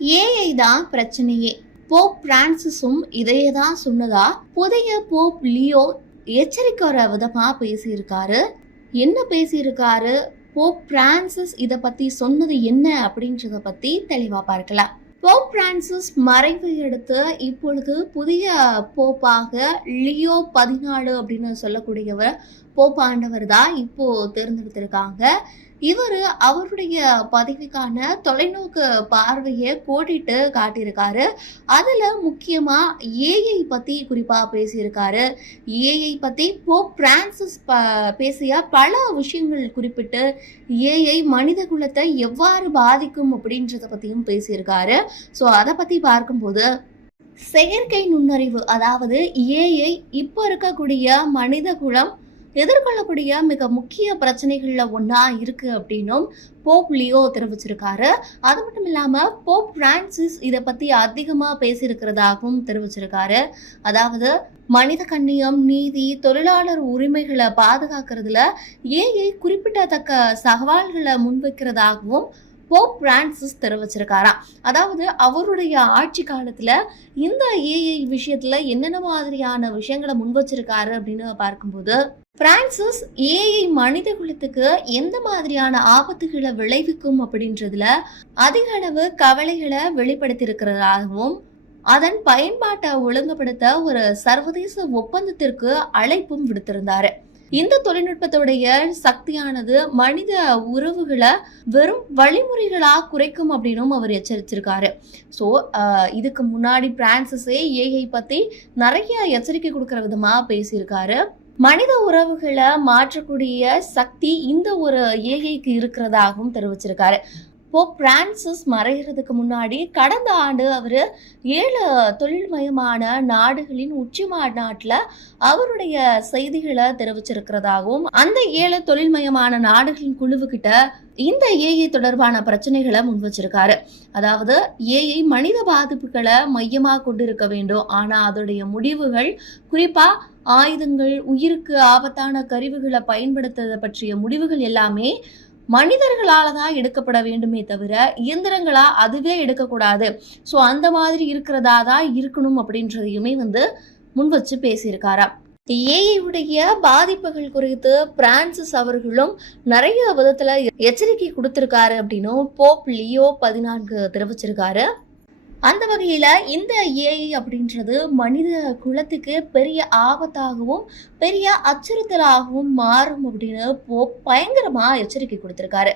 AI தான் பிரச்சனையே. Pope பிரான்சிஸும் இதையே தான் சொன்னதா? புதிய போப் லியோ எச்சரிக்கிற விதமா பேசியிருக்காரு? என்ன பேசியிருக்காரு? போப் பிரான்சிஸ் இதை பத்தி சொன்னது என்ன அப்படின்றத பத்தி தெளிவா பார்க்கலாம். போப் பிரான்சிஸ் மறைவை எடுத்து இப்பொழுது புதிய போப்பாக லியோ பதினாலு அப்படின்னு சொல்லக்கூடியவர் போப் ஆண்டவர் தான் இப்போ தேர்ந்தெடுத்திருக்காங்க. இவர் அவருடைய பதவிக்கான தொலைநோக்கு பார்வையை கோடிட்டு காட்டியிருக்காரு. அதில் முக்கியமாக ஏஐ பற்றி குறிப்பாக பேசியிருக்காரு. ஏஐ பற்றி போப் பிரான்சிஸ் ப பேசிய பல விஷயங்கள் குறிப்பிட்டு ஏஐ மனித குலத்தை எவ்வாறு பாதிக்கும் அப்படின்றத பற்றியும் பேசியிருக்காரு. ஸோ அதை பற்றி பார்க்கும்போது செயற்கை நுண்ணறிவு அதாவது ஏஐ இப்போ இருக்கக்கூடிய மனித குலம் எதிர்கொள்ளக்கூடிய மிக முக்கிய பிரச்சனைகள்ல ஒன்றா இருக்கு அப்படின்னும் போப் லியோ தெரிவிச்சிருக்காரு. அது மட்டும் இல்லாம போப் பிரான்சிஸ் இதை பத்தி அதிகமா பேசியிருக்கிறதாகவும் தெரிவிச்சிருக்காரு. அதாவது மனித கண்ணியம் நீதி தொழிலாளர் உரிமைகளை பாதுகாக்கிறதுல ஏஐ குறிப்பிடத்தக்க சவால்களை முன்வைக்கிறதாகவும் போப் பிரான்சிஸ் தெரிவிச்சிருக்காராம் அதாவது அவருடைய ஆட்சி காலத்துல இந்த ஏஐ விஷயத்துல என்னென்ன மாதிரியான விஷயங்களை முன் வச்சிருக்காரு அப்படின்னு பார்க்கும்போது பிரான்சிஸ் ஏஐ மனித குலத்துக்கு எந்த மாதிரியான ஆபத்துகளை விளைவிக்கும் அப்படின்றதுல அதிக அளவு கவலைகளை வெளிப்படுத்தியிருக்கிறதாகவும் அதன் பயன்பாட்டை ஒழுங்குபடுத்த ஒரு சர்வதேச ஒப்பந்தத்திற்கு அழைப்பும் விடுத்திருந்தாரு. இந்த தொழில்நுட்பத்துடைய சக்தியானது மனித உறவுகளை வெறும் வழிமுறைகளா குறைக்கும் அப்படின்னும் அவர் எச்சரிச்சிருக்காரு. ஸோ இதுக்கு முன்னாடி பிரான்சிஸே ஏஐ பத்தி நிறைய எச்சரிக்கை கொடுக்குற விதமா பேசியிருக்காரு. மனித உறவுகளை மாற்றக்கூடிய சக்தி இந்த ஒரு ஏஐக்கு இருக்கிறதாகவும் தெரிவிச்சிருக்காரு. இப்போ பிரான்சிஸ் மறைகிறதுக்கு முன்னாடி கடந்த ஆண்டு அவர் ஏழு தொழில்மயமான நாடுகளின் உச்சி மாநாட்டில் அவருடைய செய்திகளை தெரிவிச்சிருக்கிறதாகவும் அந்த ஏழு தொழில்மயமான நாடுகளின் குழுவுக்கிட்ட இந்த ஏஐ தொடர்பான பிரச்சனைகளை முன் வச்சிருக்காரு. அதாவது ஏஐ மனித பாதிப்புகளை மையமாக கொண்டு இருக்க வேண்டும். ஆனால் அதோடைய முடிவுகள் குறிப்பாக ஆயுதங்கள் உயிருக்கு ஆபத்தான கருவிகளை பயன்படுத்துவதை பற்றிய முடிவுகள் எல்லாமே மனிதர்களால தான் எடுக்கப்பட வேண்டுமே தவிர இயந்திரங்களா அதுவே எடுக்கக்கூடாது. ஸோ அந்த மாதிரி இருக்கிறதா தான் இருக்கணும் அப்படின்றதையுமே வந்து முன் வச்சு பேசியிருக்காராம். ஏஐ உடைய பாதிப்புகள் குறித்து பிரான்சிஸ் அவர்களும் நிறைய விதத்துல எச்சரிக்கை கொடுத்திருக்காரு அப்படின்னும் போப் லியோ பதினான்கு தெரிவிச்சிருக்காரு. அந்த வகையில் இந்த ஏஐ அப்படின்றது மனித குலத்துக்கு பெரிய ஆபத்தாகவும் பெரிய அச்சுறுத்தலாகவும் மாறும் அப்படின்னு போ பயங்கரமாக எச்சரிக்கை கொடுத்துருக்காரு.